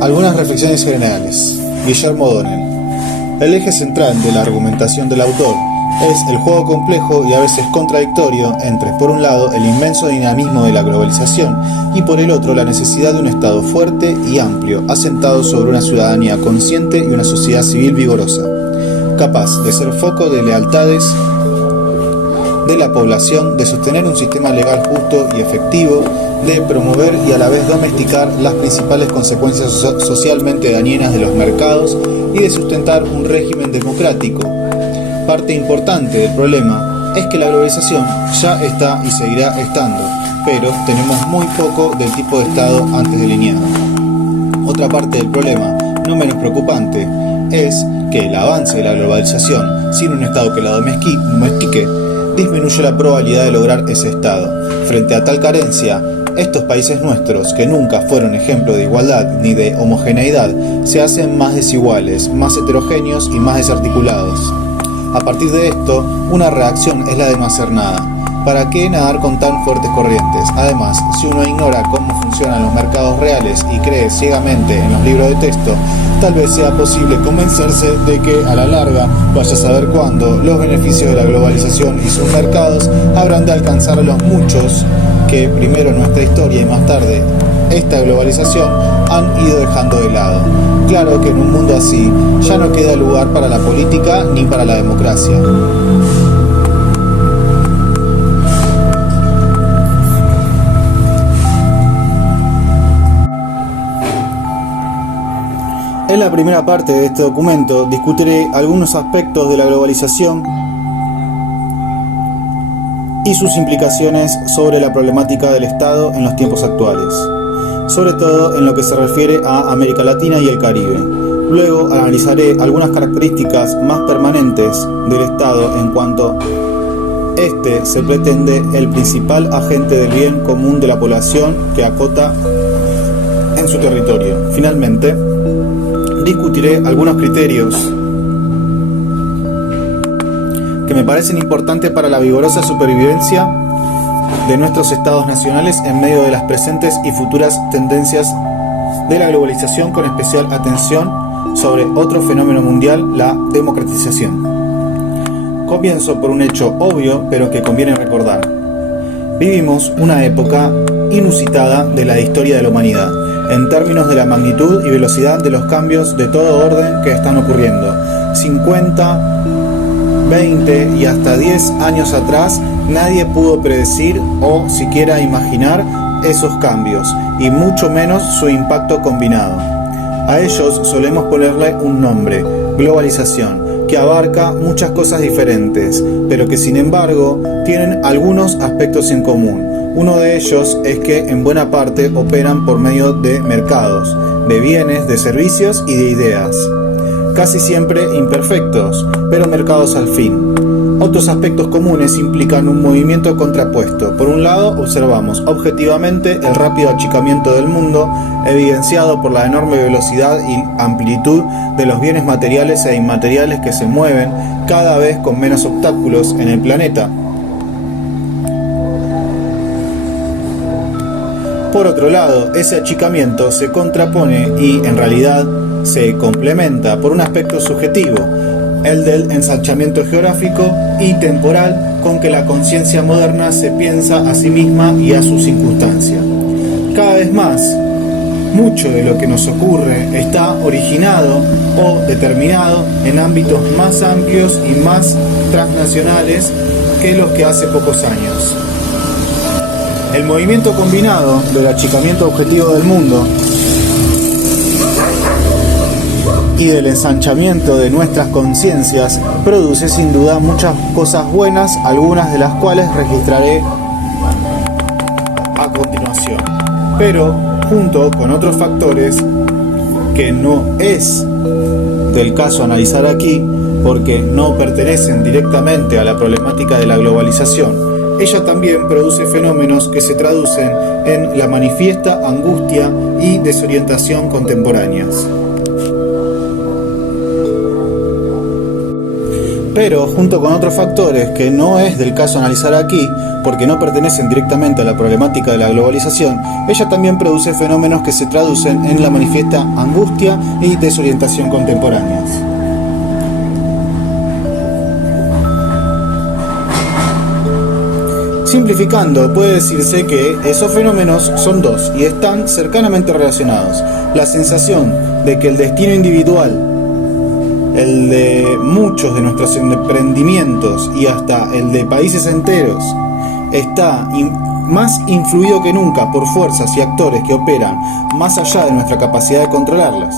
Algunas reflexiones generales. Guillermo O'Donnell. El eje central de la argumentación del autor es el juego complejo y a veces contradictorio entre, por un lado, el inmenso dinamismo de la globalización y, por el otro, la necesidad de un Estado fuerte y amplio, asentado sobre una ciudadanía consciente y una sociedad civil vigorosa, capaz de ser foco de lealtades de la población, de sostener un sistema legal justo y efectivo, de promover y a la vez domesticar las principales consecuencias socialmente dañinas de los mercados y de sustentar un régimen democrático. Parte importante del problema es que la globalización ya está y seguirá estando, pero tenemos muy poco del tipo de Estado antes delineado. Otra parte del problema, no menos preocupante, es que el avance de la globalización, sin un Estado que la domestique, disminuye la probabilidad de lograr ese Estado. Frente a tal carencia, estos países nuestros, que nunca fueron ejemplo de igualdad ni de homogeneidad, se hacen más desiguales, más heterogéneos y más desarticulados. A partir de esto, una reacción es la de no hacer nada. ¿Para qué nadar con tan fuertes corrientes? Además, si uno ignora cómo funcionan los mercados reales y cree ciegamente en los libros de texto, tal vez sea posible convencerse de que a la larga, vaya a saber cuándo, los beneficios de la globalización y sus mercados habrán de alcanzar a los muchos que primero en nuestra historia y más tarde esta globalización han ido dejando de lado. Claro que en un mundo así ya no queda lugar para la política ni para la democracia. En la primera parte de este documento discutiré algunos aspectos de la globalización y sus implicaciones sobre la problemática del Estado en los tiempos actuales, sobre todo en lo que se refiere a América Latina y el Caribe. Luego analizaré algunas características más permanentes del Estado en cuanto este se pretende el principal agente del bien común de la población que acota en su territorio. Finalmente, discutiré algunos criterios que me parecen importantes para la vigorosa supervivencia de nuestros estados nacionales en medio de las presentes y futuras tendencias de la globalización, con especial atención sobre otro fenómeno mundial, la democratización. Comienzo por un hecho obvio, pero que conviene recordar. Vivimos una época inusitada de la historia de la humanidad, en términos de la magnitud y velocidad de los cambios de todo orden que están ocurriendo. 50, 20 y hasta 10 años atrás nadie pudo predecir o siquiera imaginar esos cambios, y mucho menos su impacto combinado. A ellos solemos ponerle un nombre: globalización, que abarca muchas cosas diferentes, pero que sin embargo tienen algunos aspectos en común. Uno de ellos es que en buena parte operan por medio de mercados, de bienes, de servicios y de ideas, casi siempre imperfectos, pero mercados al fin. Otros aspectos comunes implican un movimiento contrapuesto. Por un lado, observamos objetivamente el rápido achicamiento del mundo, evidenciado por la enorme velocidad y amplitud de los bienes materiales e inmateriales que se mueven cada vez con menos obstáculos en el planeta. Por otro lado, ese achicamiento se contrapone y, en realidad, se complementa por un aspecto subjetivo, el del ensanchamiento geográfico y temporal con que la conciencia moderna se piensa a sí misma y a su circunstancia. Cada vez más, mucho de lo que nos ocurre está originado o determinado en ámbitos más amplios y más transnacionales que los que hace pocos años. El movimiento combinado del achicamiento objetivo del mundo y del ensanchamiento de nuestras conciencias produce sin duda muchas cosas buenas, algunas de las cuales registraré a continuación. Pero junto con otros factores que no es del caso analizar aquí, porque no pertenecen directamente a la problemática de la globalización, ella también produce fenómenos que se traducen en la manifiesta angustia y desorientación contemporáneas. Pero, junto con otros factores que no es del caso analizar aquí, porque no pertenecen directamente a la problemática de la globalización, ella también produce fenómenos que se traducen en la manifiesta angustia y desorientación contemporáneas. Simplificando, puede decirse que esos fenómenos son dos y están cercanamente relacionados. La sensación de que el destino individual, el de muchos de nuestros emprendimientos y hasta el de países enteros, está más influido que nunca por fuerzas y actores que operan más allá de nuestra capacidad de controlarlas.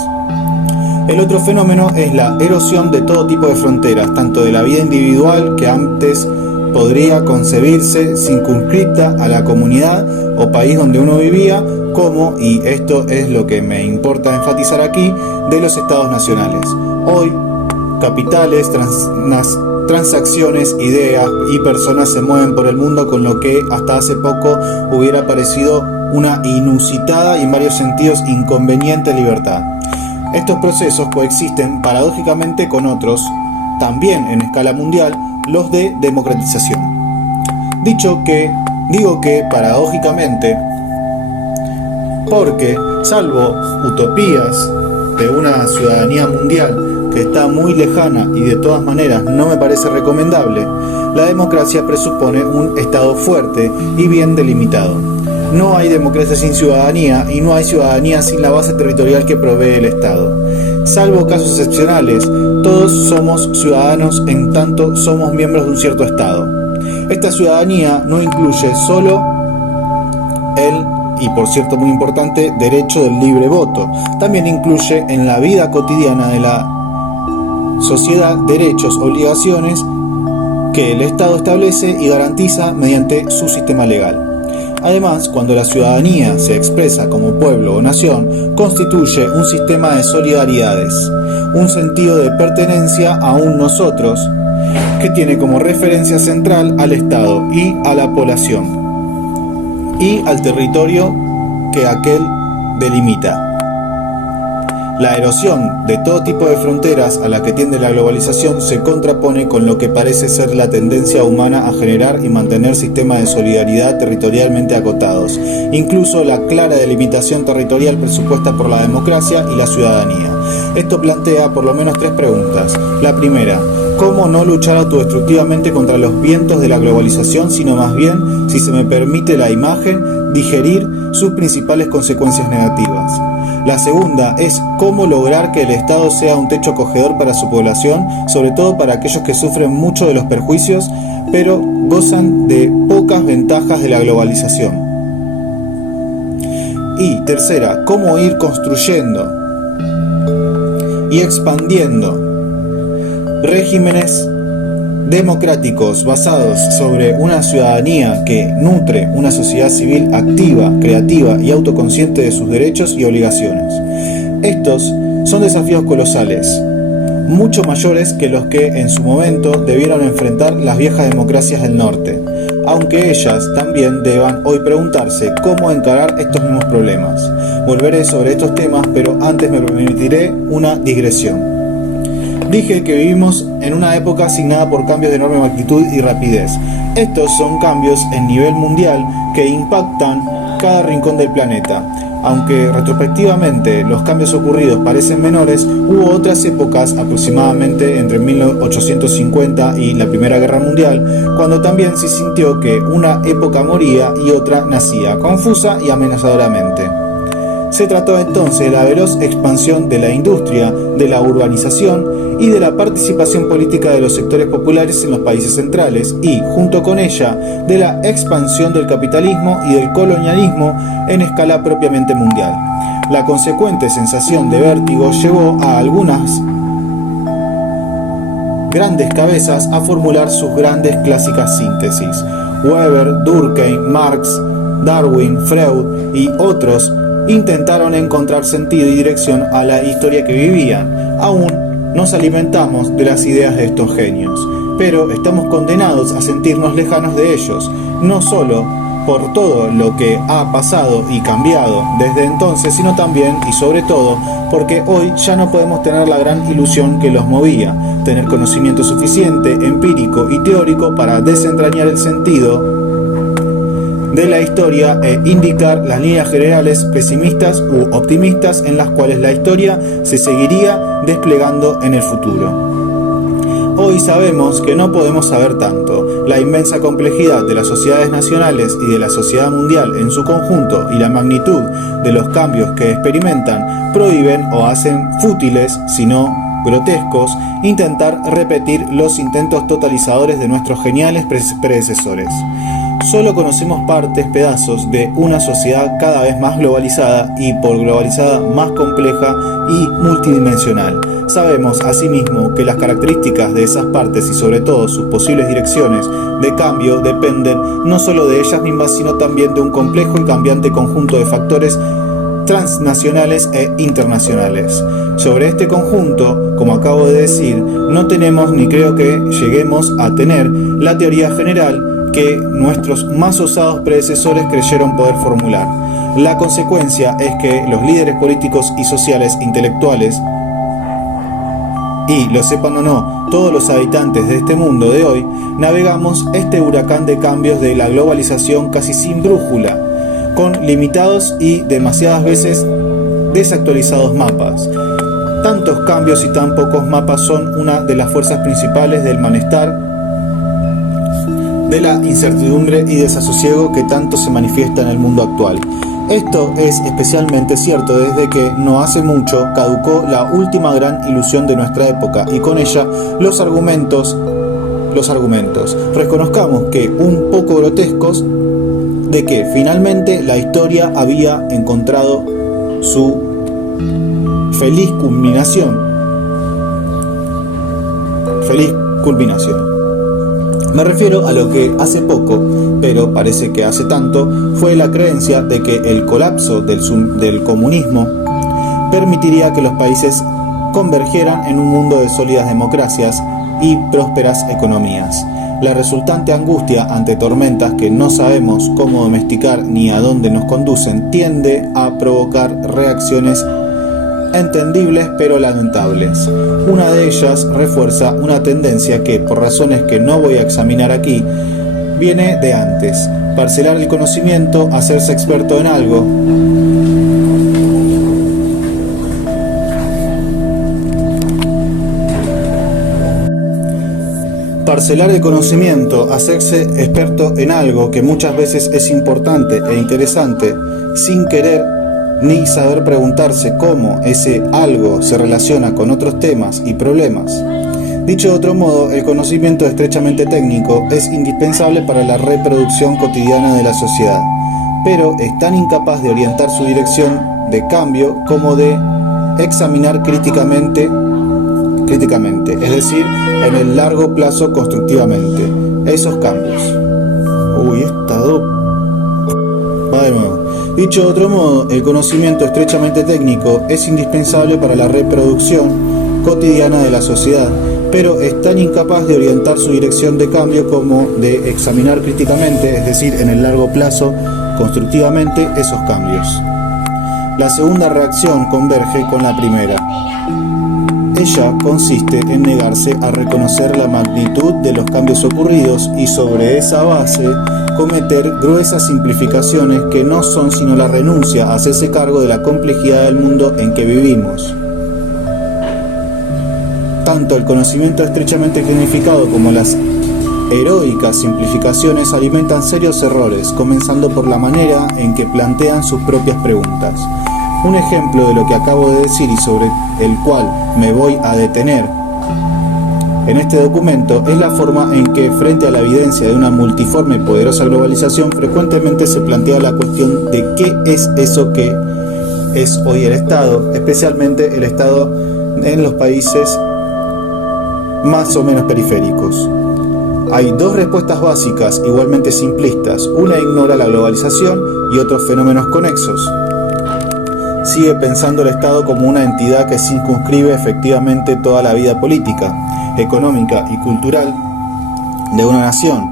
El otro fenómeno es la erosión de todo tipo de fronteras, tanto de la vida individual, que antes podría concebirse circunscrita a la comunidad o país donde uno vivía, como, y esto es lo que me importa enfatizar aquí, de los estados nacionales. Hoy, capitales, transacciones, ideas y personas se mueven por el mundo con lo que hasta hace poco hubiera parecido una inusitada y en varios sentidos inconveniente libertad. Estos procesos coexisten paradójicamente con otros, también en escala mundial, los de democratización. Digo que paradójicamente, porque salvo utopías de una ciudadanía mundial que está muy lejana y de todas maneras no me parece recomendable, la democracia presupone un Estado fuerte y bien delimitado. No hay democracia sin ciudadanía y no hay ciudadanía sin la base territorial que provee el Estado. Salvo casos excepcionales, todos somos ciudadanos en tanto somos miembros de un cierto Estado. Esta ciudadanía no incluye solo y por cierto muy importante, derecho del libre voto. También incluye en la vida cotidiana de la sociedad derechos, obligaciones que el Estado establece y garantiza mediante su sistema legal. Además, cuando la ciudadanía se expresa como pueblo o nación, constituye un sistema de solidaridades, un sentido de pertenencia a un nosotros, que tiene como referencia central al Estado y a la población, y al territorio que aquel delimita. La erosión de todo tipo de fronteras a la que tiende la globalización se contrapone con lo que parece ser la tendencia humana a generar y mantener sistemas de solidaridad territorialmente acotados, incluso la clara delimitación territorial presupuesta por la democracia y la ciudadanía. Esto plantea por lo menos tres preguntas. La primera, ¿cómo no luchar autodestructivamente contra los vientos de la globalización, sino más bien, si se me permite la imagen, digerir sus principales consecuencias negativas? La segunda es cómo lograr que el Estado sea un techo acogedor para su población, sobre todo para aquellos que sufren mucho de los perjuicios, pero gozan de pocas ventajas de la globalización. Y tercera, cómo ir construyendo y expandiendo regímenes democráticos basados sobre una ciudadanía que nutre una sociedad civil activa, creativa y autoconsciente de sus derechos y obligaciones. Estos son desafíos colosales, mucho mayores que los que en su momento debieron enfrentar las viejas democracias del norte, aunque ellas también deban hoy preguntarse cómo encarar estos mismos problemas. Volveré sobre estos temas, pero antes me permitiré una digresión. Dije que vivimos en una época asignada por cambios de enorme magnitud y rapidez. Estos son cambios en nivel mundial que impactan cada rincón del planeta. Aunque retrospectivamente los cambios ocurridos parecen menores, hubo otras épocas, aproximadamente entre 1850 y la Primera Guerra Mundial, cuando también se sintió que una época moría y otra nacía, confusa y amenazadoramente. Se trató entonces de la veloz expansión de la industria, de la urbanización y de la participación política de los sectores populares en los países centrales y, junto con ella, de la expansión del capitalismo y del colonialismo en escala propiamente mundial. La consecuente sensación de vértigo llevó a algunas grandes cabezas a formular sus grandes clásicas síntesis. Weber, Durkheim, Marx, Darwin, Freud y otros intentaron encontrar sentido y dirección a la historia que vivían. Aún nos alimentamos de las ideas de estos genios. pero estamos condenados a sentirnos lejanos de ellos, no solo por todo lo que ha pasado y cambiado desde entonces, sino también y sobre todo porque hoy ya no podemos tener la gran ilusión que los movía, tener conocimiento suficiente, empírico y teórico para desentrañar el sentido de la historia e indicar las líneas generales pesimistas u optimistas en las cuales la historia se seguiría desplegando en el futuro. Hoy sabemos que no podemos saber tanto. La inmensa complejidad de las sociedades nacionales y de la sociedad mundial en su conjunto y la magnitud de los cambios que experimentan prohíben o hacen fútiles, si no grotescos, intentar repetir los intentos totalizadores de nuestros geniales predecesores. Solo conocemos partes, pedazos de una sociedad cada vez más globalizada y por globalizada más compleja y multidimensional. Sabemos asimismo que las características de esas partes y sobre todo sus posibles direcciones de cambio dependen no solo de ellas mismas sino también de un complejo y cambiante conjunto de factores transnacionales e internacionales. Sobre este conjunto, como acabo de decir, no tenemos ni creo que lleguemos a tener la teoría general que nuestros más osados predecesores creyeron poder formular. La consecuencia es que los líderes políticos y sociales intelectuales, y lo sepan o no, todos los habitantes de este mundo de hoy, navegamos este huracán de cambios de la globalización casi sin brújula, con limitados y demasiadas veces desactualizados mapas. Tantos cambios y tan pocos mapas son una de las fuerzas principales del malestar, de la incertidumbre y desasosiego que tanto se manifiesta en el mundo actual. Esto es especialmente cierto desde que no hace mucho caducó la última gran ilusión de nuestra época y con ella los argumentos, reconozcamos que un poco grotescos, de que finalmente la historia había encontrado su feliz culminación. Me refiero a lo que hace poco, pero parece que hace tanto, fue la creencia de que el colapso del comunismo permitiría que los países convergieran en un mundo de sólidas democracias y prósperas economías. La resultante angustia ante tormentas que no sabemos cómo domesticar ni a dónde nos conducen tiende a provocar reacciones entendibles pero lamentables. Una de ellas refuerza una tendencia que, por razones que no voy a examinar aquí, viene de antes: parcelar el conocimiento, hacerse experto en algo. Parcelar el conocimiento, hacerse experto en algo que muchas veces es importante e interesante, sin querer ni saber preguntarse cómo ese algo se relaciona con otros temas y problemas. Dicho de otro modo, el conocimiento estrechamente técnico es indispensable para la reproducción cotidiana de la sociedad, pero es tan incapaz de orientar su dirección de cambio como de examinar críticamente, es decir, en el largo plazo constructivamente, esos cambios. Va de nuevo. Dicho de otro modo, el conocimiento estrechamente técnico es indispensable para la reproducción cotidiana de la sociedad, pero es tan incapaz de orientar su dirección de cambio como de examinar críticamente, es decir, en el largo plazo, constructivamente, esos cambios. La segunda reacción converge con la primera. Ella consiste en negarse a reconocer la magnitud de los cambios ocurridos y sobre esa base cometer gruesas simplificaciones que no son sino la renuncia a hacerse cargo de la complejidad del mundo en que vivimos. Tanto el conocimiento estrechamente clarificado como las heroicas simplificaciones alimentan serios errores, comenzando por la manera en que plantean sus propias preguntas. Un ejemplo de lo que acabo de decir y sobre el cual me voy a detener en este documento es la forma en que, frente a la evidencia de una multiforme y poderosa globalización, frecuentemente se plantea la cuestión de qué es eso que es hoy el Estado, especialmente el Estado en los países más o menos periféricos. Hay dos respuestas básicas igualmente simplistas: una ignora la globalización y otros fenómenos conexos. Sigue pensando el Estado como una entidad que circunscribe efectivamente toda la vida política, económica y cultural de una nación.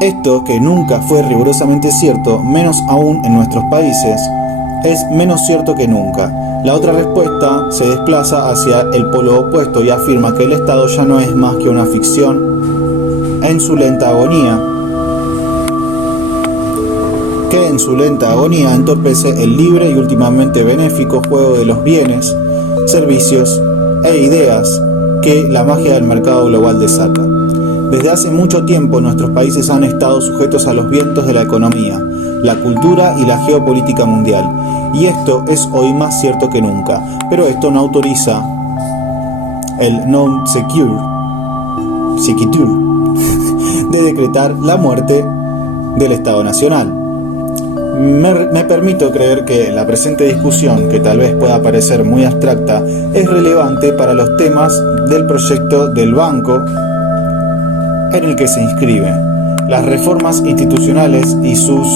Esto, que nunca fue rigurosamente cierto, menos aún en nuestros países, es menos cierto que nunca. La otra respuesta se desplaza hacia el polo opuesto y afirma que el Estado ya no es más que una ficción en su lenta agonía, entorpece el libre y últimamente benéfico juego de los bienes, servicios e ideas que la magia del mercado global desata. Desde hace mucho tiempo nuestros países han estado sujetos a los vientos de la economía, la cultura y la geopolítica mundial, y esto es hoy más cierto que nunca, pero esto no autoriza el non sequitur de decretar la muerte del Estado Nacional. Me permito creer que la presente discusión, que tal vez pueda parecer muy abstracta, es relevante para los temas del proyecto del banco en el que se inscribe. Las reformas institucionales y sus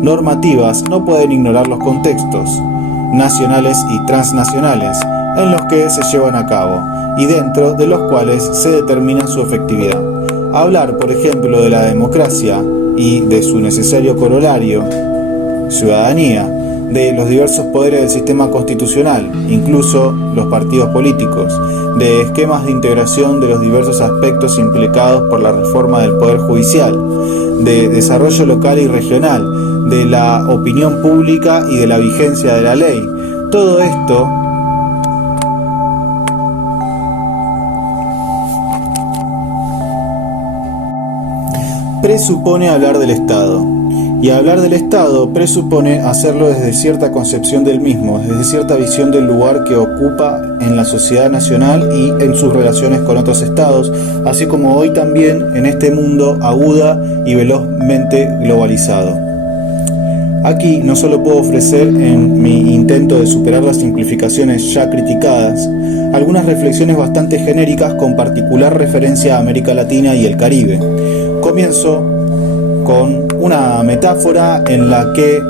normativas no pueden ignorar los contextos nacionales y transnacionales en los que se llevan a cabo y dentro de los cuales se determina su efectividad. Hablar, por ejemplo, de la democracia y de su necesario corolario, ciudadanía, de los diversos poderes del sistema constitucional, incluso los partidos políticos, de esquemas de integración de los diversos aspectos implicados por la reforma del Poder Judicial, de desarrollo local y regional, de la opinión pública y de la vigencia de la ley. Todo esto presupone hablar del Estado. Y hablar del Estado presupone hacerlo desde cierta concepción del mismo, desde cierta visión del lugar que ocupa en la sociedad nacional y en sus relaciones con otros estados, así como hoy también en este mundo aguda y velozmente globalizado. Aquí no solo puedo ofrecer, en mi intento de superar las simplificaciones ya criticadas, algunas reflexiones bastante genéricas con particular referencia a América Latina y el Caribe. Comienzo con una metáfora en la que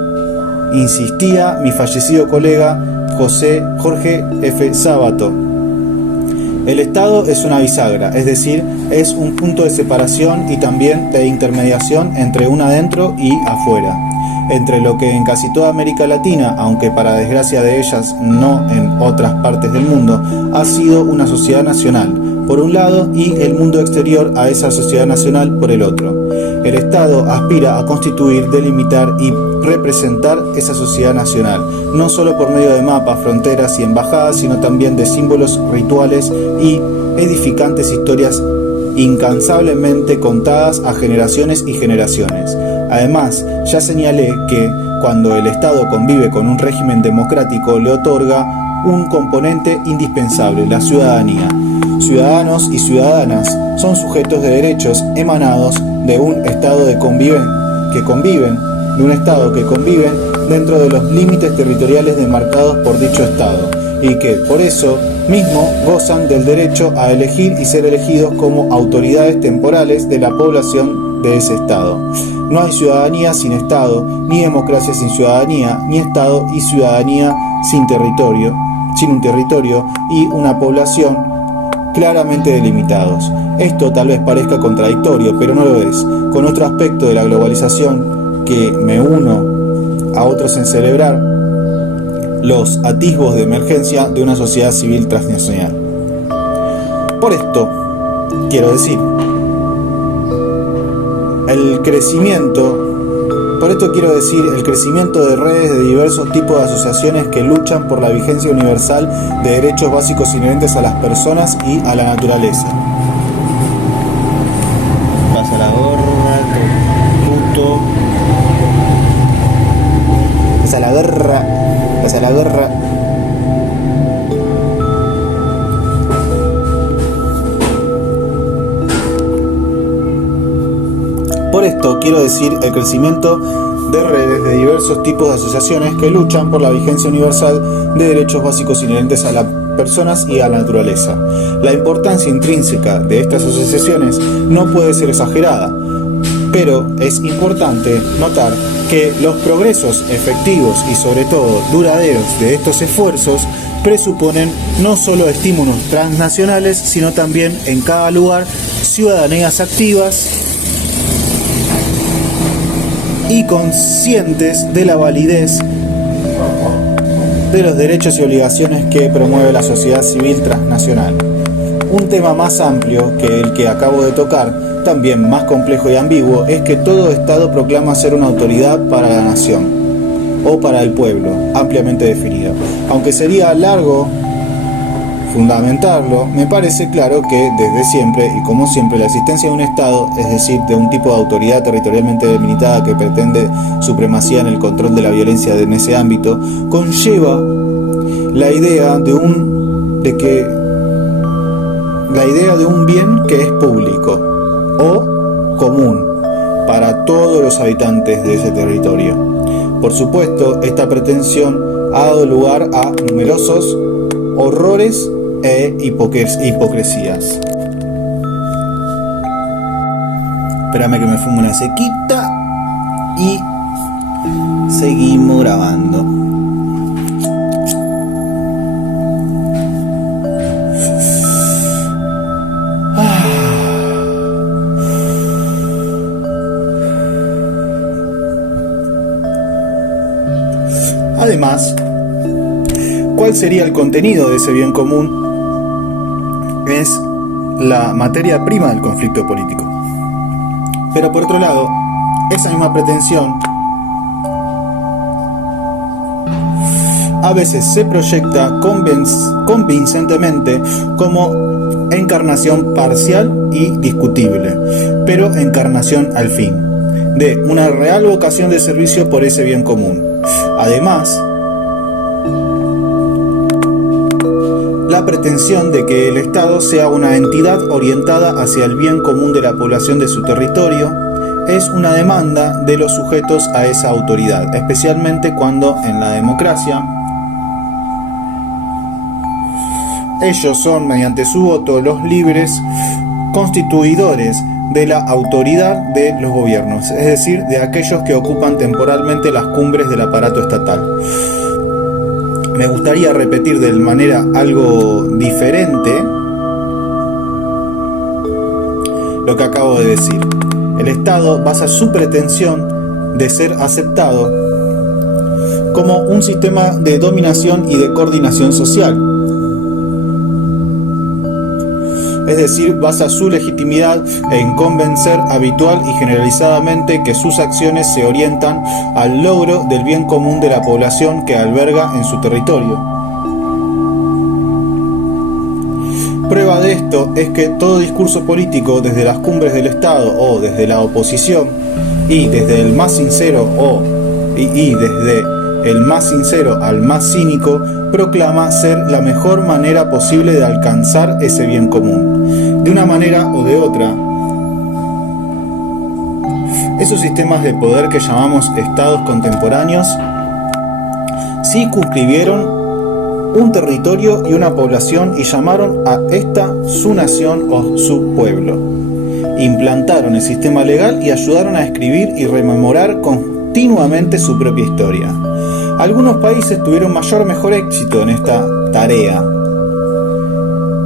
insistía mi fallecido colega Jorge F. Sábato. El Estado es una bisagra, es decir, es un punto de separación y también de intermediación entre un adentro y afuera, entre lo que en casi toda América Latina, aunque para desgracia de ellas no en otras partes del mundo, ha sido una sociedad nacional, por un lado, y el mundo exterior a esa sociedad nacional por el otro. El Estado aspira a constituir, delimitar y representar esa sociedad nacional, no solo por medio de mapas, fronteras y embajadas, sino también de símbolos, rituales y edificantes historias incansablemente contadas a generaciones y generaciones. Además, ya señalé que cuando el Estado convive con un régimen democrático le otorga un componente indispensable, la ciudadanía. Ciudadanos y ciudadanas son sujetos de derechos emanados de un Estado que conviven dentro de los límites territoriales demarcados por dicho Estado y que, por eso mismo, gozan del derecho a elegir y ser elegidos como autoridades temporales de la población de ese Estado. No hay ciudadanía sin Estado, ni democracia sin ciudadanía, ni Estado y ciudadanía sin un territorio y una población claramente delimitados. Esto tal vez parezca contradictorio, pero no lo es, con otro aspecto de la globalización que me uno a otros en celebrar, los atisbos de emergencia de una sociedad civil transnacional. Por esto quiero decir, el crecimiento de redes de diversos tipos de asociaciones que luchan por la vigencia universal de derechos básicos inherentes a las personas y a la naturaleza. Pasa la gorra, puto. Pasa la gorra. Por esto quiero decir el crecimiento de redes de diversos tipos de asociaciones que luchan por la vigencia universal de derechos básicos inherentes a las personas y a la naturaleza. La importancia intrínseca de estas asociaciones no puede ser exagerada, pero es importante notar que los progresos efectivos y sobre todo duraderos de estos esfuerzos presuponen no solo estímulos transnacionales, sino también en cada lugar ciudadanías activas y conscientes de la validez de los derechos y obligaciones que promueve la sociedad civil transnacional. Un tema más amplio que el que acabo de tocar, también más complejo y ambiguo, es que todo Estado proclama ser una autoridad para la nación o para el pueblo, ampliamente definida. Aunque sería largo fundamentarlo, me parece claro que desde siempre y como siempre la existencia de un Estado, es decir, de un tipo de autoridad territorialmente delimitada que pretende supremacía en el control de la violencia en ese ámbito, conlleva la idea de un bien que es público o común para todos los habitantes de ese territorio. Por supuesto, esta pretensión ha dado lugar a numerosos horrores e hipocresías. Espérame que me fumo una sequita y seguimos grabando. Además, ¿cuál sería el contenido de ese bien común? Es la materia prima del conflicto político. Pero por otro lado, esa misma pretensión a veces se proyecta convincentemente como encarnación parcial y discutible, pero encarnación al fin, de una real vocación de servicio por ese bien común. Además, la pretensión de que el Estado sea una entidad orientada hacia el bien común de la población de su territorio es una demanda de los sujetos a esa autoridad, especialmente cuando en la democracia ellos son, mediante su voto, los libres constituidores de la autoridad de los gobiernos, es decir, de aquellos que ocupan temporalmente las cumbres del aparato estatal. Me gustaría repetir de manera algo diferente lo que acabo de decir. El Estado basa su pretensión de ser aceptado como un sistema de dominación y de coordinación social. Es decir, basa su legitimidad en convencer habitual y generalizadamente que sus acciones se orientan al logro del bien común de la población que alberga en su territorio. Prueba de esto es que todo discurso político desde las cumbres del Estado o desde la oposición y desde el más sincero desde el más sincero al más cínico proclama ser la mejor manera posible de alcanzar ese bien común. De una manera o de otra, esos sistemas de poder que llamamos estados contemporáneos circunscribieron un territorio y una población y llamaron a esta su nación o su pueblo. Implantaron el sistema legal y ayudaron a escribir y rememorar continuamente su propia historia. Algunos países tuvieron mayor o mejor éxito en esta tarea.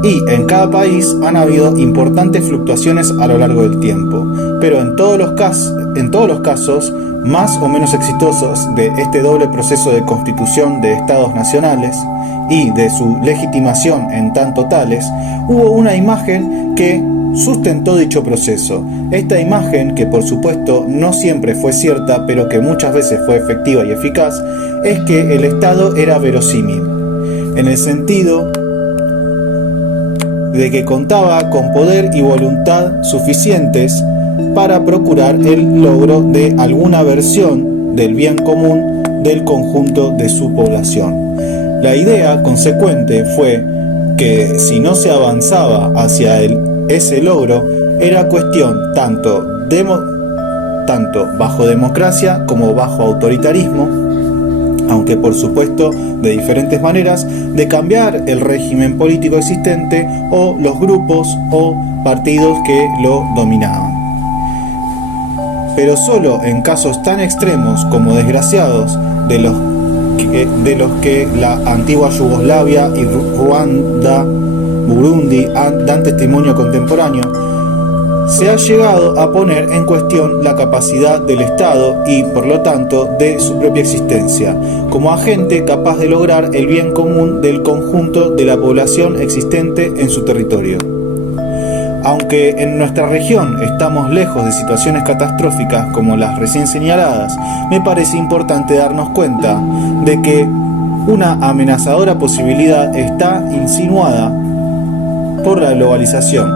Y en cada país han habido importantes fluctuaciones a lo largo del tiempo, pero en todos los casos más o menos exitosos de este doble proceso de constitución de estados nacionales y de su legitimación en tanto tales, hubo una imagen que sustentó dicho proceso. Esta imagen, que por supuesto no siempre fue cierta, pero que muchas veces fue efectiva y eficaz, es que el Estado era verosímil, en el sentido de que contaba con poder y voluntad suficientes para procurar el logro de alguna versión del bien común del conjunto de su población. La idea consecuente fue que si no se avanzaba hacia ese logro, era cuestión tanto bajo democracia como bajo autoritarismo, aunque por supuesto de diferentes maneras, de cambiar el régimen político existente o los grupos o partidos que lo dominaban. Pero solo en casos tan extremos como desgraciados de los que la antigua Yugoslavia y Ruanda, Burundi dan testimonio contemporáneo, se ha llegado a poner en cuestión la capacidad del Estado y, por lo tanto, de su propia existencia, como agente capaz de lograr el bien común del conjunto de la población existente en su territorio. Aunque en nuestra región estamos lejos de situaciones catastróficas como las recién señaladas, me parece importante darnos cuenta de que una amenazadora posibilidad está insinuada por la globalización: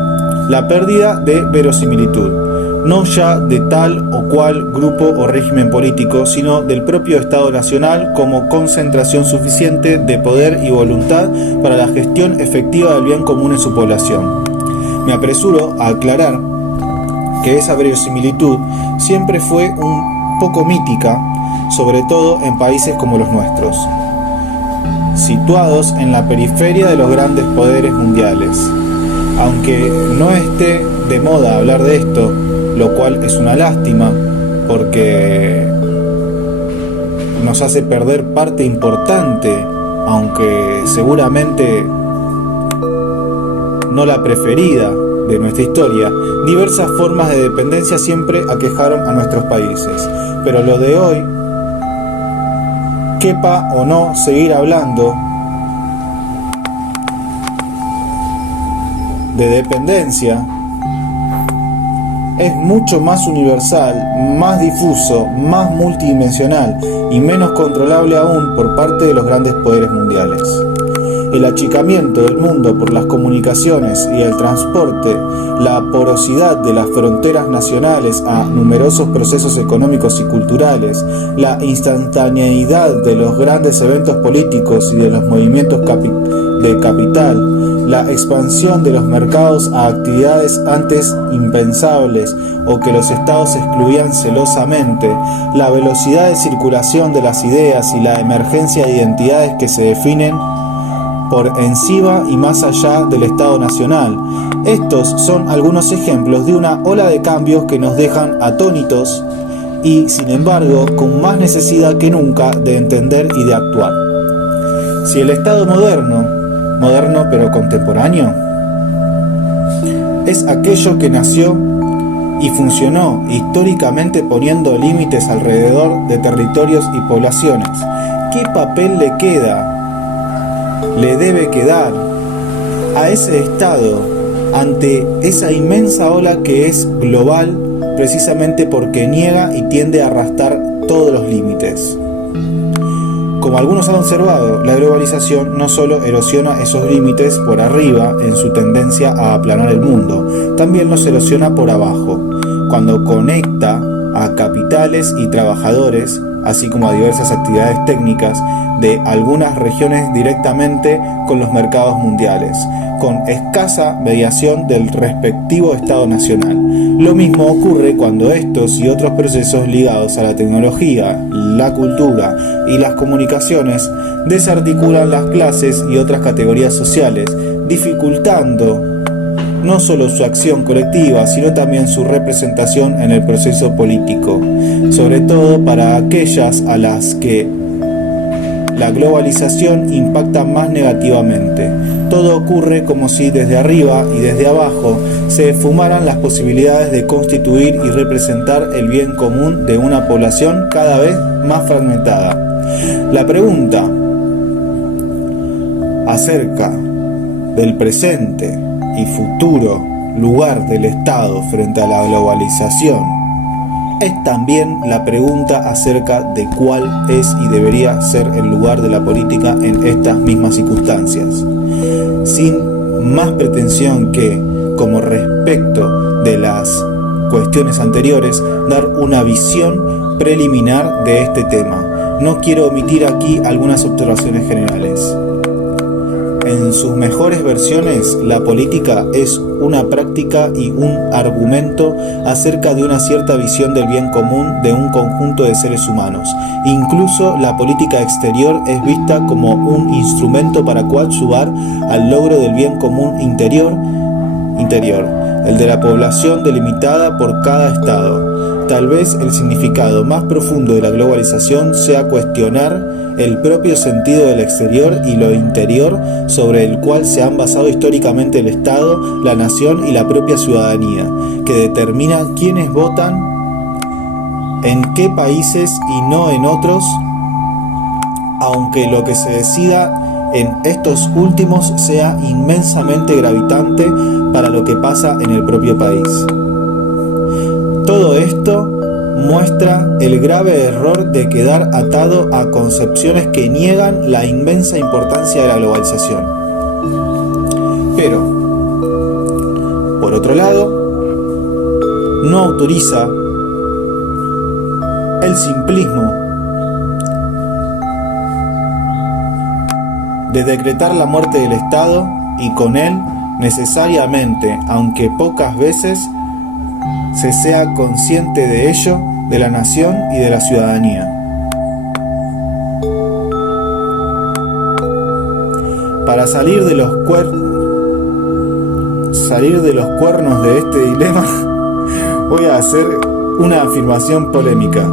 la pérdida de verosimilitud, no ya de tal o cual grupo o régimen político, sino del propio Estado nacional como concentración suficiente de poder y voluntad para la gestión efectiva del bien común en su población. Me apresuro a aclarar que esa verosimilitud siempre fue un poco mítica, sobre todo en países como los nuestros, situados en la periferia de los grandes poderes mundiales. Aunque no esté de moda hablar de esto, lo cual es una lástima porque nos hace perder parte importante, aunque seguramente no la preferida, de nuestra historia. Diversas formas de dependencia siempre aquejaron a nuestros países, pero lo de hoy, quepa o no seguir hablando de dependencia, es mucho más universal, más difuso, más multidimensional y menos controlable aún por parte de los grandes poderes mundiales. El achicamiento del mundo por las comunicaciones y el transporte, la porosidad de las fronteras nacionales a numerosos procesos económicos y culturales, la instantaneidad de los grandes eventos políticos y de los movimientos de capital, la expansión de los mercados a actividades antes impensables o que los estados excluían celosamente, la velocidad de circulación de las ideas y la emergencia de identidades que se definen por encima y más allá del Estado Nacional. Estos son algunos ejemplos de una ola de cambios que nos dejan atónitos y, sin embargo, con más necesidad que nunca de entender y de actuar. Si el Estado moderno pero contemporáneo, es aquello que nació y funcionó históricamente poniendo límites alrededor de territorios y poblaciones, ¿qué papel le debe quedar a ese Estado ante esa inmensa ola que es global, precisamente porque niega y tiende a arrastrar todos los límites? Como algunos han observado, la globalización no solo erosiona esos límites por arriba en su tendencia a aplanar el mundo, también los erosiona por abajo, cuando conecta a capitales y trabajadores, así como a diversas actividades técnicas de algunas regiones directamente con los mercados mundiales, con escasa mediación del respectivo Estado nacional. Lo mismo ocurre cuando estos y otros procesos ligados a la tecnología, la cultura y las comunicaciones desarticulan las clases y otras categorías sociales, dificultando no solo su acción colectiva, sino también su representación en el proceso político, sobre todo para aquellas a las que la globalización impacta más negativamente. Todo ocurre como si desde arriba y desde abajo se esfumaran las posibilidades de constituir y representar el bien común de una población cada vez más fragmentada. La pregunta acerca del presente y futuro lugar del Estado frente a la globalización es también la pregunta acerca de cuál es y debería ser el lugar de la política en estas mismas circunstancias, sin más pretensión que, como respecto de las cuestiones anteriores, dar una visión preliminar de este tema. No quiero omitir aquí algunas observaciones generales. En sus mejores versiones, la política es una práctica y un argumento acerca de una cierta visión del bien común de un conjunto de seres humanos. Incluso la política exterior es vista como un instrumento para coadyuvar al logro del bien común interior, el de la población delimitada por cada Estado. tal vez el significado más profundo de la globalización sea cuestionar el propio sentido del exterior y lo interior sobre el cual se han basado históricamente el Estado, la nación y la propia ciudadanía, que determina quiénes votan, en qué países y no en otros, aunque lo que se decida en estos últimos sea inmensamente gravitante para lo que pasa en el propio país. Todo esto muestra el grave error de quedar atado a concepciones que niegan la inmensa importancia de la globalización. Pero, por otro lado, no autoriza el simplismo de decretar la muerte del Estado y con él necesariamente, aunque pocas veces, se sea consciente de ello, de la nación y de la ciudadanía. Para salir de los cuernos de este dilema, voy a hacer una afirmación polémica.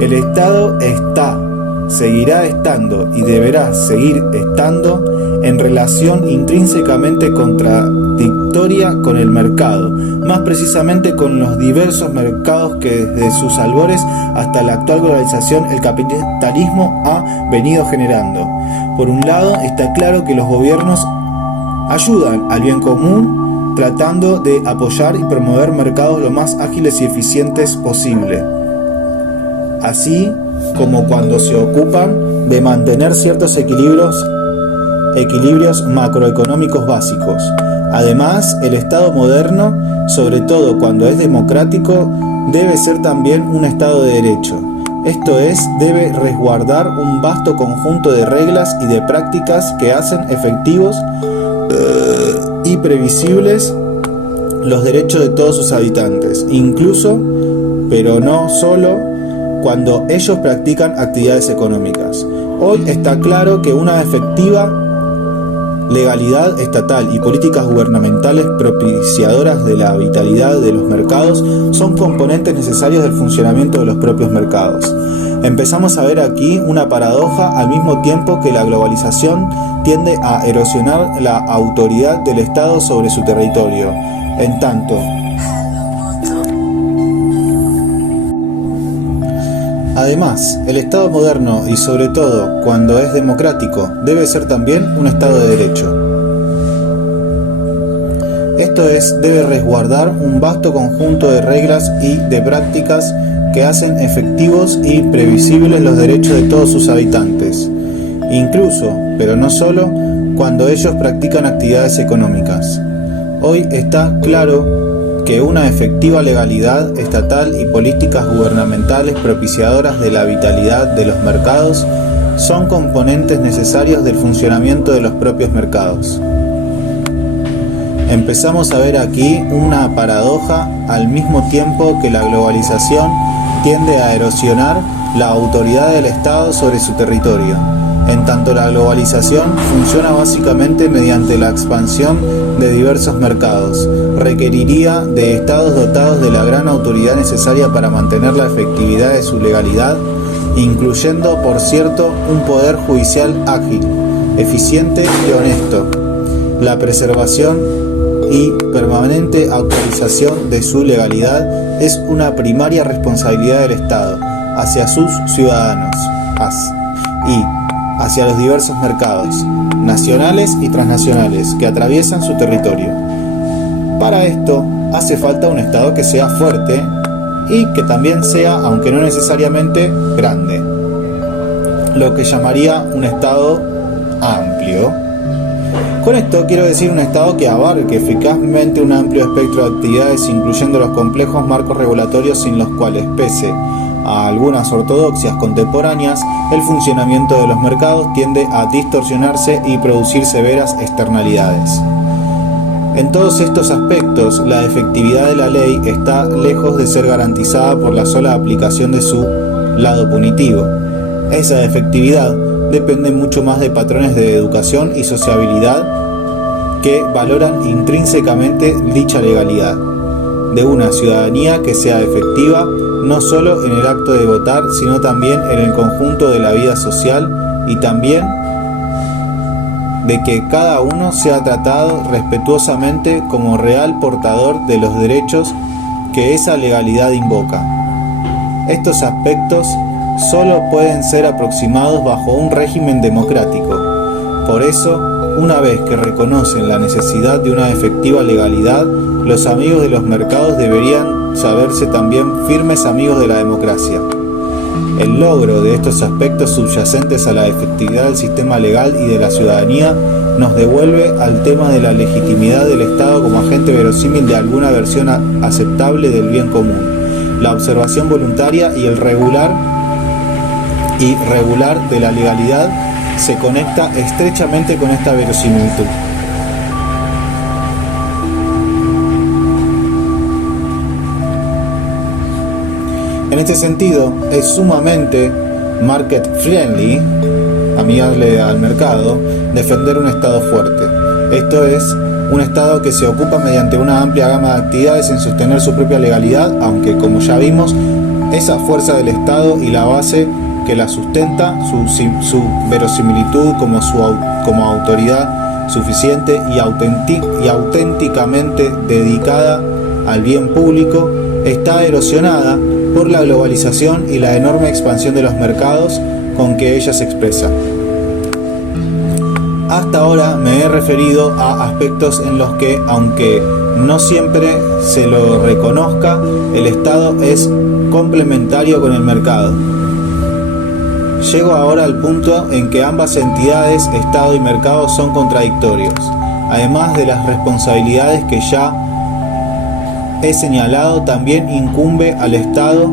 El Estado está, seguirá estando y deberá seguir estando en relación intrínsecamente contradictoria con el mercado, más precisamente con los diversos mercados que desde sus albores hasta la actual globalización el capitalismo ha venido generando. Por un lado, está claro que los gobiernos ayudan al bien común tratando de apoyar y promover mercados lo más ágiles y eficientes posible, así como cuando se ocupan de mantener ciertos equilibrios macroeconómicos básicos. Además, el Estado moderno, sobre todo cuando es democrático, debe ser también un Estado de derecho. Esto es, debe resguardar un vasto conjunto de reglas y de prácticas que hacen efectivos y previsibles los derechos de todos sus habitantes, incluso, pero no solo, cuando ellos practican actividades económicas. Hoy está claro que una efectiva legalidad estatal y políticas gubernamentales propiciadoras de la vitalidad de los mercados son componentes necesarios del funcionamiento de los propios mercados. Empezamos a ver aquí una paradoja al mismo tiempo que la globalización tiende a erosionar la autoridad del Estado sobre su territorio. En tanto, además, el Estado moderno y sobre todo cuando es democrático debe ser también un Estado de derecho. Esto es, debe resguardar un vasto conjunto de reglas y de prácticas que hacen efectivos y previsibles los derechos de todos sus habitantes, incluso, pero no solo, cuando ellos practican actividades económicas. Hoy está claro que una efectiva legalidad estatal y políticas gubernamentales propiciadoras de la vitalidad de los mercados son componentes necesarios del funcionamiento de los propios mercados. Empezamos a ver aquí una paradoja al mismo tiempo que la globalización tiende a erosionar la autoridad del Estado sobre su territorio. En tanto, la globalización funciona básicamente mediante la expansión de diversos mercados. Requeriría de estados dotados de la gran autoridad necesaria para mantener la efectividad de su legalidad, incluyendo, por cierto, un poder judicial ágil, eficiente y honesto. La preservación y permanente actualización de su legalidad es una primaria responsabilidad del Estado hacia sus ciudadanos y hacia los diversos mercados, nacionales y transnacionales, que atraviesan su territorio. Para esto, hace falta un Estado que sea fuerte y que también sea, aunque no necesariamente, grande, lo que llamaría un Estado amplio. Con esto quiero decir un Estado que abarque eficazmente un amplio espectro de actividades, incluyendo los complejos marcos regulatorios sin los cuales, pese a algunas ortodoxias contemporáneas, el funcionamiento de los mercados tiende a distorsionarse y producir severas externalidades. En todos estos aspectos, la efectividad de la ley está lejos de ser garantizada por la sola aplicación de su lado punitivo. Esa efectividad depende mucho más de patrones de educación y sociabilidad que valoran intrínsecamente dicha legalidad. de una ciudadanía que sea efectiva no solo en el acto de votar, sino también en el conjunto de la vida social, y también de que cada uno sea tratado respetuosamente como real portador de los derechos que esa legalidad invoca. Estos aspectos solo pueden ser aproximados bajo un régimen democrático. Por eso, una vez que reconocen la necesidad de una efectiva legalidad, los amigos de los mercados deberían saberse también firmes amigos de la democracia. El logro de estos aspectos subyacentes a la efectividad del sistema legal y de la ciudadanía nos devuelve al tema de la legitimidad del Estado como agente verosímil de alguna versión aceptable del bien común. La observación voluntaria y el regular de la legalidad se conecta estrechamente con esta verosimilitud. En este sentido, es sumamente market friendly, amigable al mercado, defender un Estado fuerte. Esto es, un Estado que se ocupa mediante una amplia gama de actividades en sostener su propia legalidad, aunque, como ya vimos, esa fuerza del Estado y la base que la sustenta, su verosimilitud como autoridad suficiente y auténticamente dedicada al bien público, está erosionada por la globalización y la enorme expansión de los mercados con que ella se expresa. Hasta ahora me he referido a aspectos en los que, aunque no siempre se lo reconozca, el Estado es complementario con el mercado. Llego ahora al punto en que ambas entidades, Estado y mercado, son contradictorios, además de las responsabilidades que ya he señalado. También incumbe al Estado,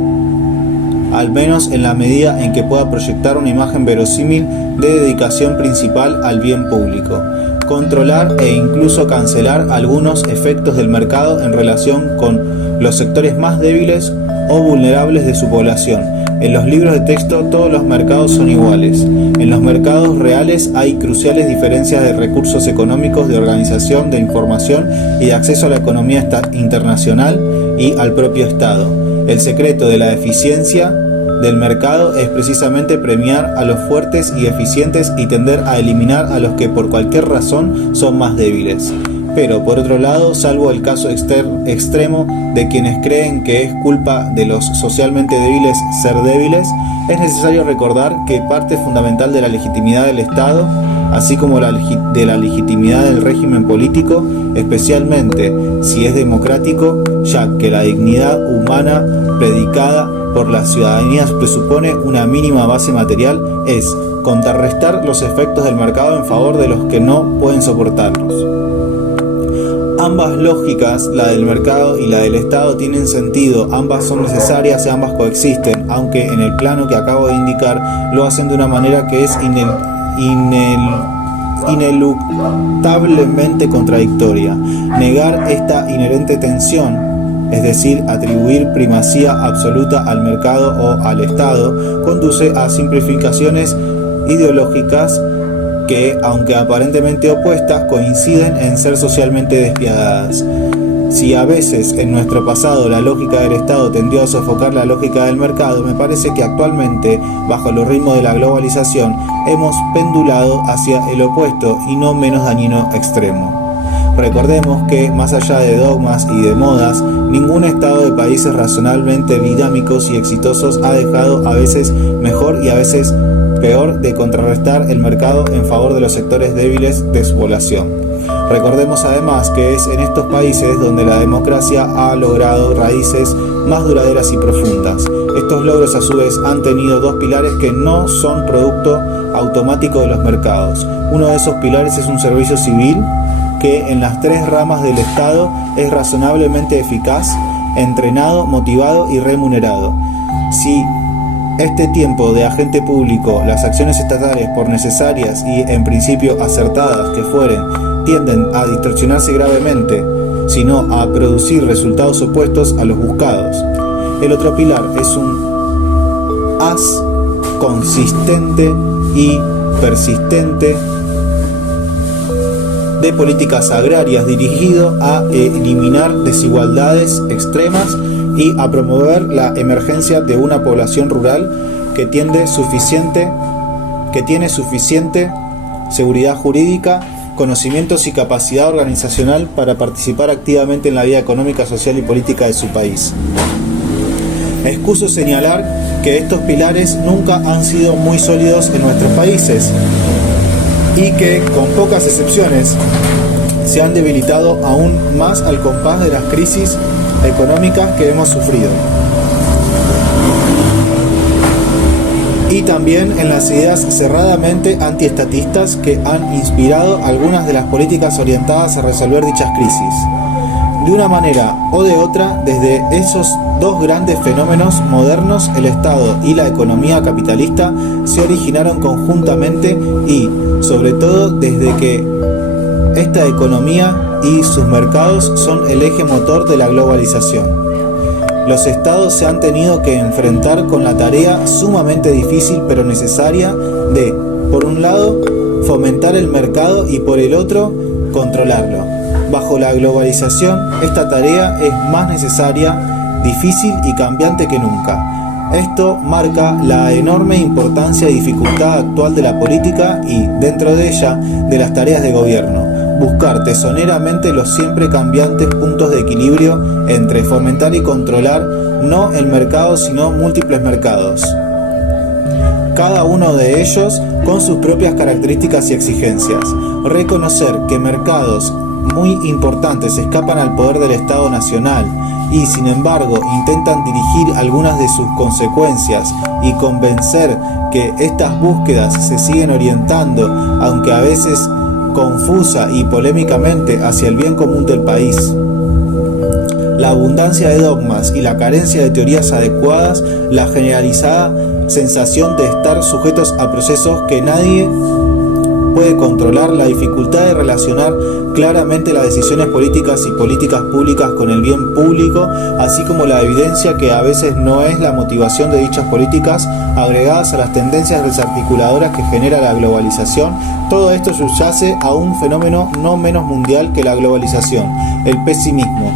al menos en la medida en que pueda proyectar una imagen verosímil de dedicación principal al bien público, controlar e incluso cancelar algunos efectos del mercado en relación con los sectores más débiles o vulnerables de su población. En los libros de texto todos los mercados son iguales. En los mercados reales hay cruciales diferencias de recursos económicos, de organización, de información y de acceso a la economía internacional y al propio Estado. El secreto de la eficiencia del mercado es precisamente premiar a los fuertes y eficientes y tender a eliminar a los que por cualquier razón son más débiles. Pero, por otro lado, salvo el caso extremo de quienes creen que es culpa de los socialmente débiles ser débiles, es necesario recordar que parte fundamental de la legitimidad del Estado, así como de la legitimidad del régimen político, especialmente si es democrático, ya que la dignidad humana predicada por las ciudadanías presupone una mínima base material, es contrarrestar los efectos del mercado en favor de los que no pueden soportarlos. Ambas lógicas, la del mercado y la del Estado, tienen sentido, ambas son necesarias y ambas coexisten, aunque en el plano que acabo de indicar lo hacen de una manera que es ineluctablemente contradictoria. Negar esta inherente tensión, es decir, atribuir primacía absoluta al mercado o al Estado, conduce a simplificaciones ideológicas que, aunque aparentemente opuestas, coinciden en ser socialmente despiadadas. Si a veces en nuestro pasado la lógica del Estado tendió a sofocar la lógica del mercado, me parece que actualmente, bajo los ritmos de la globalización, hemos pendulado hacia el opuesto y no menos dañino extremo. Recordemos que, más allá de dogmas y de modas, ningún Estado de países razonablemente dinámicos y exitosos ha dejado a veces mejor y a veces peor de contrarrestar el mercado en favor de los sectores débiles de su población. Recordemos además que es en estos países donde la democracia ha logrado raíces más duraderas y profundas. Estos logros a su vez han tenido dos pilares que no son producto automático de los mercados. Uno de esos pilares es un servicio civil que en las tres ramas del Estado es razonablemente eficaz, entrenado, motivado y remunerado. Si este tiempo de agente público, las acciones estatales, por necesarias y en principio acertadas que fueren, tienden a distorsionarse gravemente, sino a producir resultados opuestos a los buscados. El otro pilar es un haz consistente y persistente de políticas agrarias dirigido a eliminar desigualdades extremas y a promover la emergencia de una población rural que tiene suficiente seguridad jurídica, conocimientos y capacidad organizacional para participar activamente en la vida económica, social y política de su país. Excuso señalar que estos pilares nunca han sido muy sólidos en nuestros países y que, con pocas excepciones, se han debilitado aún más al compás de las crisis económicas que hemos sufrido. Y también en las ideas cerradamente antiestatistas que han inspirado algunas de las políticas orientadas a resolver dichas crisis. De una manera o de otra, desde esos dos grandes fenómenos modernos, el Estado y la economía capitalista se originaron conjuntamente y, sobre todo, desde que esta economía y sus mercados son el eje motor de la globalización. Los estados se han tenido que enfrentar con la tarea sumamente difícil pero necesaria de, por un lado, fomentar el mercado y por el otro, controlarlo. Bajo la globalización, esta tarea es más necesaria, difícil y cambiante que nunca. Esto marca la enorme importancia y dificultad actual de la política y, dentro de ella, de las tareas de gobierno. Buscar tesoneramente los siempre cambiantes puntos de equilibrio entre fomentar y controlar no el mercado sino múltiples mercados, cada uno de ellos con sus propias características y exigencias. Reconocer que mercados muy importantes escapan al poder del Estado Nacional y sin embargo intentan dirigir algunas de sus consecuencias y convencer que estas búsquedas se siguen orientando, aunque a veces confusa y polémicamente, hacia el bien común del país. La abundancia de dogmas y la carencia de teorías adecuadas, la generalizada sensación de estar sujetos a procesos que nadie puede controlar, la dificultad de relacionar claramente las decisiones políticas y políticas públicas con el bien público, así como la evidencia que a veces no es la motivación de dichas políticas, agregadas a las tendencias desarticuladoras que genera la globalización. Todo esto subyace a un fenómeno no menos mundial que la globalización, el pesimismo,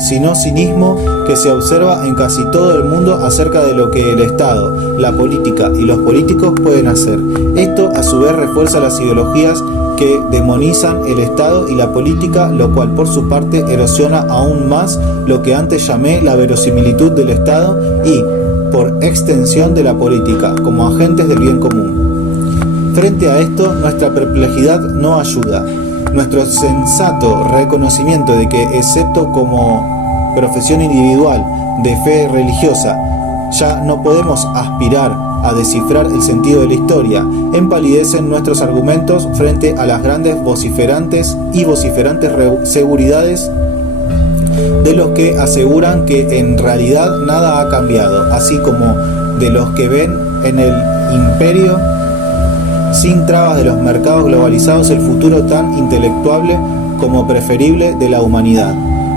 sino cinismo que se observa en casi todo el mundo acerca de lo que el Estado, la política y los políticos pueden hacer. Esto a su vez refuerza las ideologías que demonizan el Estado y la política, lo cual por su parte erosiona aún más lo que antes llamé la verosimilitud del Estado y, por extensión, de la política, como agentes del bien común. Frente a esto, nuestra perplejidad no ayuda. Nuestro sensato reconocimiento de que, excepto como profesión individual de fe religiosa, ya no podemos aspirar a descifrar el sentido de la historia, empalidecen nuestros argumentos frente a las grandes vociferantes seguridades de los que aseguran que en realidad nada ha cambiado, así como de los que ven en el imperio sin trabas de los mercados globalizados el futuro tan intelectuable como preferible de la humanidad.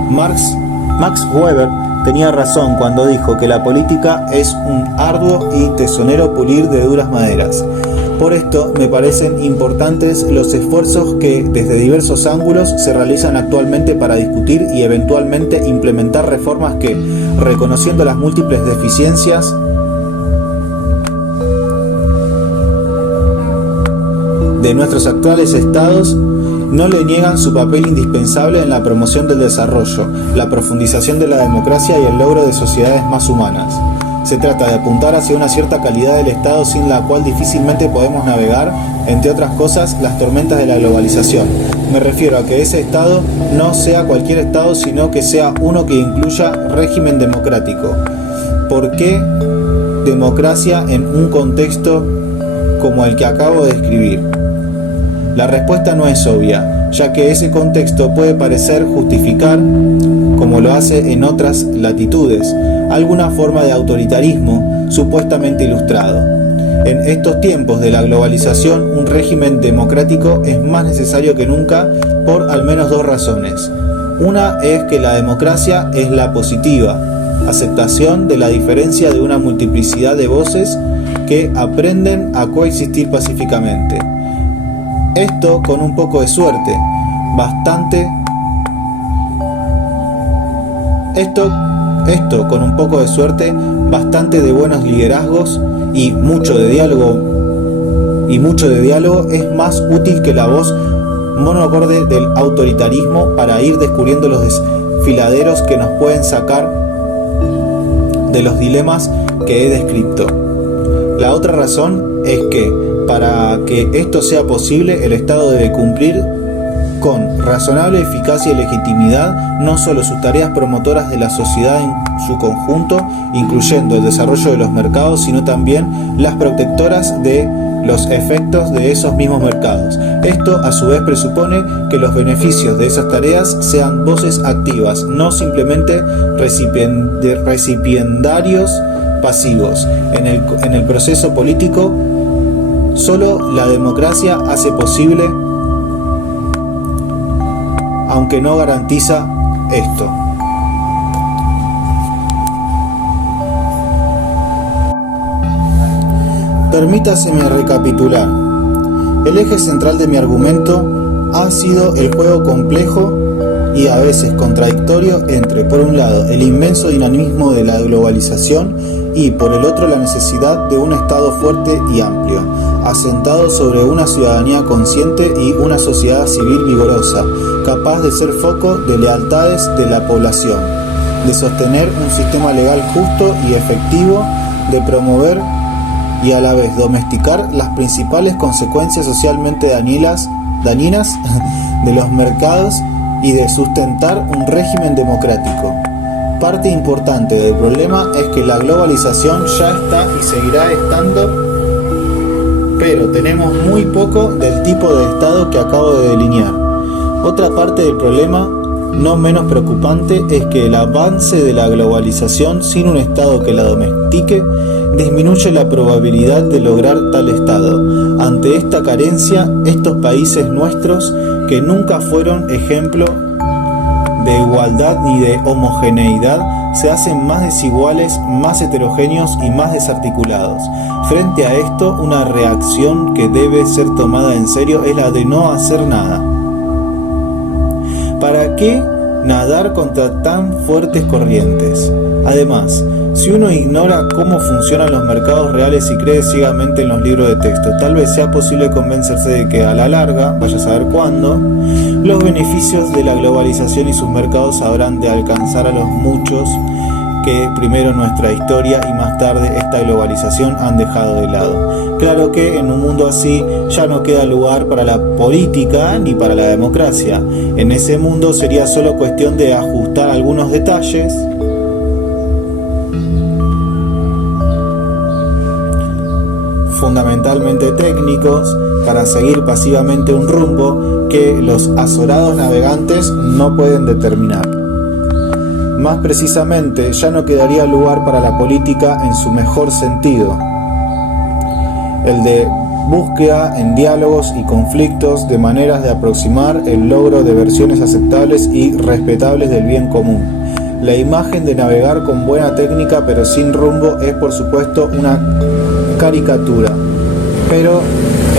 Max Weber tenía razón cuando dijo que la política es un arduo y tesonero pulir de duras maderas. Por esto me parecen importantes los esfuerzos que desde diversos ángulos se realizan actualmente para discutir y eventualmente implementar reformas que, reconociendo las múltiples deficiencias de nuestros actuales estados, no le niegan su papel indispensable en la promoción del desarrollo, la profundización de la democracia y el logro de sociedades más humanas. Se trata de apuntar hacia una cierta calidad del Estado sin la cual difícilmente podemos navegar, entre otras cosas, las tormentas de la globalización. Me refiero a que ese Estado no sea cualquier Estado, sino que sea uno que incluya régimen democrático. ¿Por qué democracia en un contexto como el que acabo de describir? La respuesta no es obvia, ya que ese contexto puede parecer justificar, como lo hace en otras latitudes, alguna forma de autoritarismo supuestamente ilustrado. En estos tiempos de la globalización, un régimen democrático es más necesario que nunca por al menos dos razones. Una es que la democracia es la positiva, aceptación de la diferencia de una multiplicidad de voces que aprenden a coexistir pacíficamente. Esto con un poco de suerte, Esto con un poco de suerte, bastante de buenos liderazgos y mucho de diálogo es más útil que la voz monocorde del autoritarismo para ir descubriendo los desfiladeros que nos pueden sacar de los dilemas que he descrito. La otra razón es que para que esto sea posible, el Estado debe cumplir con razonable eficacia y legitimidad no solo sus tareas promotoras de la sociedad en su conjunto, incluyendo el desarrollo de los mercados, sino también las protectoras de los efectos de esos mismos mercados. Esto a su vez presupone que los beneficios de esas tareas sean voces activas, no simplemente recipiendarios pasivos. En el proceso político, solo la democracia hace posible, aunque no garantiza esto. Permítaseme recapitular. El eje central de mi argumento ha sido el juego complejo y a veces contradictorio entre, por un lado, el inmenso dinamismo de la globalización y, por el otro, la necesidad de un Estado fuerte y amplio, asentado sobre una ciudadanía consciente y una sociedad civil vigorosa, capaz de ser foco de lealtades de la población, de sostener un sistema legal justo y efectivo, de promover y a la vez domesticar las principales consecuencias socialmente dañinas de los mercados y de sustentar un régimen democrático. Parte importante del problema es que la globalización ya está y seguirá estando, pero tenemos muy poco del tipo de Estado que acabo de delinear. Otra parte del problema, no menos preocupante, es que el avance de la globalización sin un Estado que la domestique disminuye la probabilidad de lograr tal Estado. Ante esta carencia, estos países nuestros, que nunca fueron ejemplo de igualdad ni de homogeneidad, se hacen más desiguales, más heterogéneos y más desarticulados. Frente a esto, una reacción que debe ser tomada en serio es la de no hacer nada. ¿Para qué nadar contra tan fuertes corrientes? Además, si uno ignora cómo funcionan los mercados reales y cree ciegamente en los libros de texto, tal vez sea posible convencerse de que a la larga, vaya a saber cuándo, los beneficios de la globalización y sus mercados habrán de alcanzar a los muchos que primero nuestra historia y más tarde esta globalización han dejado de lado. Claro que en un mundo así ya no queda lugar para la política ni para la democracia. En ese mundo sería solo cuestión de ajustar algunos detalles fundamentalmente técnicos para seguir pasivamente un rumbo que los azorados navegantes no pueden determinar. Más precisamente, ya no quedaría lugar para la política en su mejor sentido, el de búsqueda en diálogos y conflictos de maneras de aproximar el logro de versiones aceptables y respetables del bien común. La imagen de navegar con buena técnica pero sin rumbo es por supuesto una caricatura, pero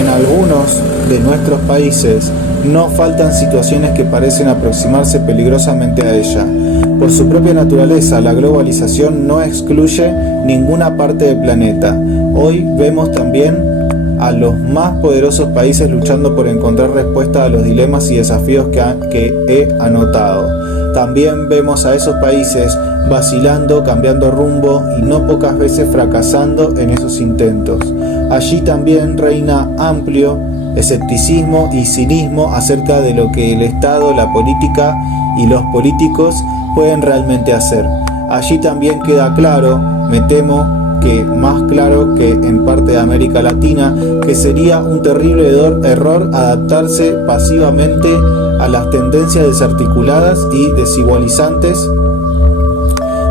en algunos de nuestros países no faltan situaciones que parecen aproximarse peligrosamente a ella. Por su propia naturaleza, la globalización no excluye ninguna parte del planeta. Hoy vemos también a los más poderosos países luchando por encontrar respuestas a los dilemas y desafíos que he anotado. También vemos a esos países vacilando, cambiando rumbo y no pocas veces fracasando en esos intentos. Allí también reina amplio escepticismo y cinismo acerca de lo que el Estado, la política y los políticos pueden realmente hacer. Allí también queda claro, me temo que más claro que en parte de América Latina, que sería un terrible error adaptarse pasivamente a las tendencias desarticuladas y desigualizantes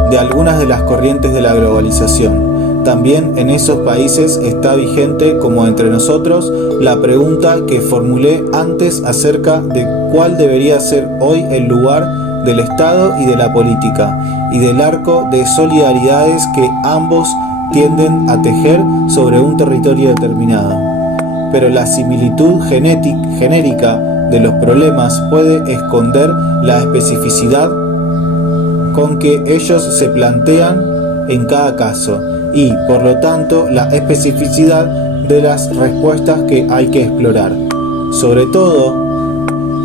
de algunas de las corrientes de la globalización. También en esos países está vigente, como entre nosotros, la pregunta que formulé antes acerca de cuál debería ser hoy el lugar del Estado y de la política, y del arco de solidaridades que ambos tienden a tejer sobre un territorio determinado. Pero la similitud genérica de los problemas puede esconder la especificidad con que ellos se plantean en cada caso y, por lo tanto, la especificidad de las respuestas que hay que explorar. Sobre todo,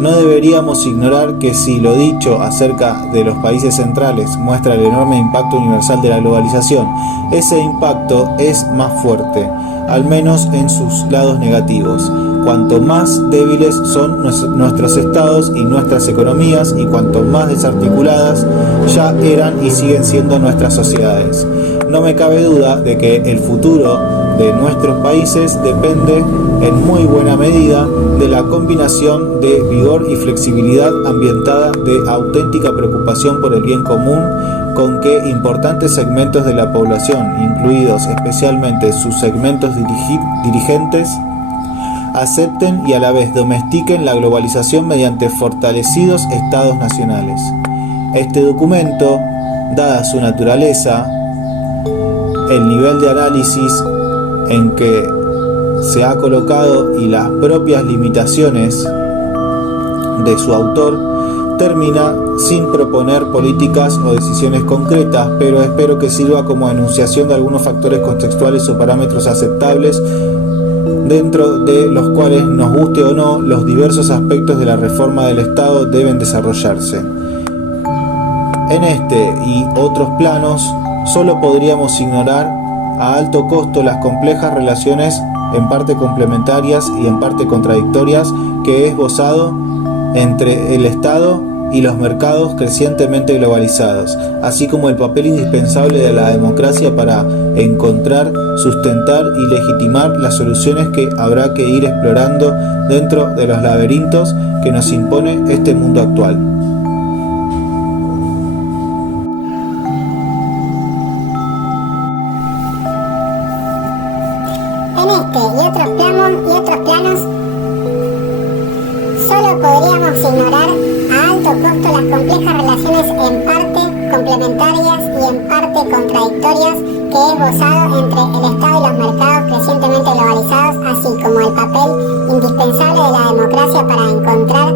no deberíamos ignorar que si lo dicho acerca de los países centrales muestra el enorme impacto universal de la globalización, ese impacto es más fuerte, al menos en sus lados negativos. Cuanto más débiles son nuestros estados y nuestras economías y cuanto más desarticuladas ya eran y siguen siendo nuestras sociedades. No me cabe duda de que el futuro de nuestros países depende en muy buena medida de la combinación de vigor y flexibilidad ambientada de auténtica preocupación por el bien común con que importantes segmentos de la población, incluidos especialmente sus segmentos dirigentes, acepten y a la vez domestiquen la globalización mediante fortalecidos estados nacionales. Este documento, dada su naturaleza, el nivel de análisis en que se ha colocado y las propias limitaciones de su autor, termina sin proponer políticas o decisiones concretas, pero espero que sirva como enunciación de algunos factores contextuales o parámetros aceptables dentro de los cuales, nos guste o no, los diversos aspectos de la reforma del Estado deben desarrollarse. En este y otros planos, solo podríamos ignorar a alto costo las complejas relaciones en parte complementarias y en parte contradictorias que he esbozado entre el Estado y los mercados crecientemente globalizados, así como el papel indispensable de la democracia para encontrar, sustentar y legitimar las soluciones que habrá que ir explorando dentro de los laberintos que nos impone este mundo actual. En este y otros planos, solo podríamos ignorar a alto costo las complejas relaciones en parte complementarias y en parte contradictorias que he esbozado entre el Estado y los mercados crecientemente globalizados, así como el papel indispensable de la democracia para encontrar,